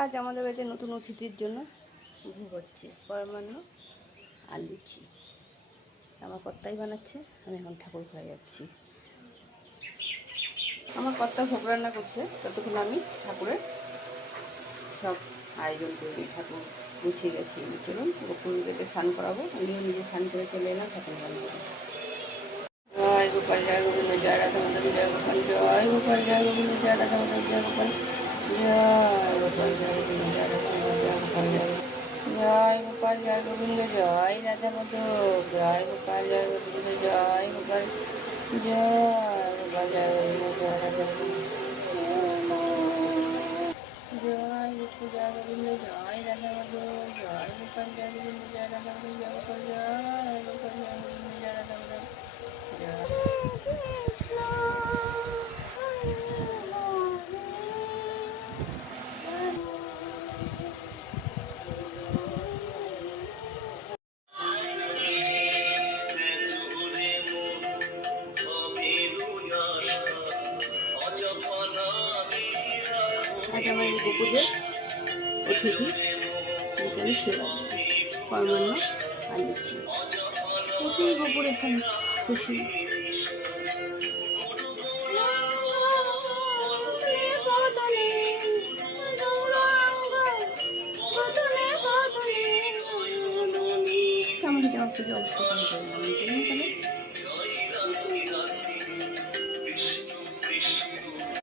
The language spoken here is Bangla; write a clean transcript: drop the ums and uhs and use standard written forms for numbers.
আজ আমাদের বাড়িতে নতুন অতিথির জন্য ভোগ হচ্ছে পরমান্ন আর লুচি। আমার কর্তাই বানাচ্ছে, আমি এখন ঠাকুর ঘরে যাচ্ছি। আমার কর্তা ভোগ রান্না করছে, ততক্ষণ আমি ঠাকুরের সব আয়োজন করে নিই। ঠাকুর গুছিয়ে গেছি, চলুন গোপুরদেরকে স্নান করাবো। আমিও নিজে স্নান করে চলে এলাম ঠাকুর বানিয়ে। জয় গোপাল জয় গোবিন্দ জয় রাধা মাধব জয় গোপাল জয় গোপাল জয় গোবিন্দ জয় রাধা মাধব জয় গোপাল জয় গোপাল জয় গোবিন্দ জয় রাধা মাধব জয় গোপাল জয় গোপাল জয় গোবিন্দ জয় রাধা মাধব জয় গোপাল জয় গোবিন্দ জয় গোপাল জয় গোপাল জয় গোবিন্দ জয় রাধা মাধব জয় গোপাল জয় গোবিন্দ জয় রাধা মাধব জয় গোপাল জয় গোবিন্দ জয় রাধা মাধব জয় গোপাল জয় গোপাল জয় গোবিন্দ জয় রাধা মাধব আজ আমার এই গোপুদের অতিথি যেখানে সেবা কর্মান্য আর লুচি এতেই গোপুর এখন খুশি। কেমন যেমন পুজো অবশ্যই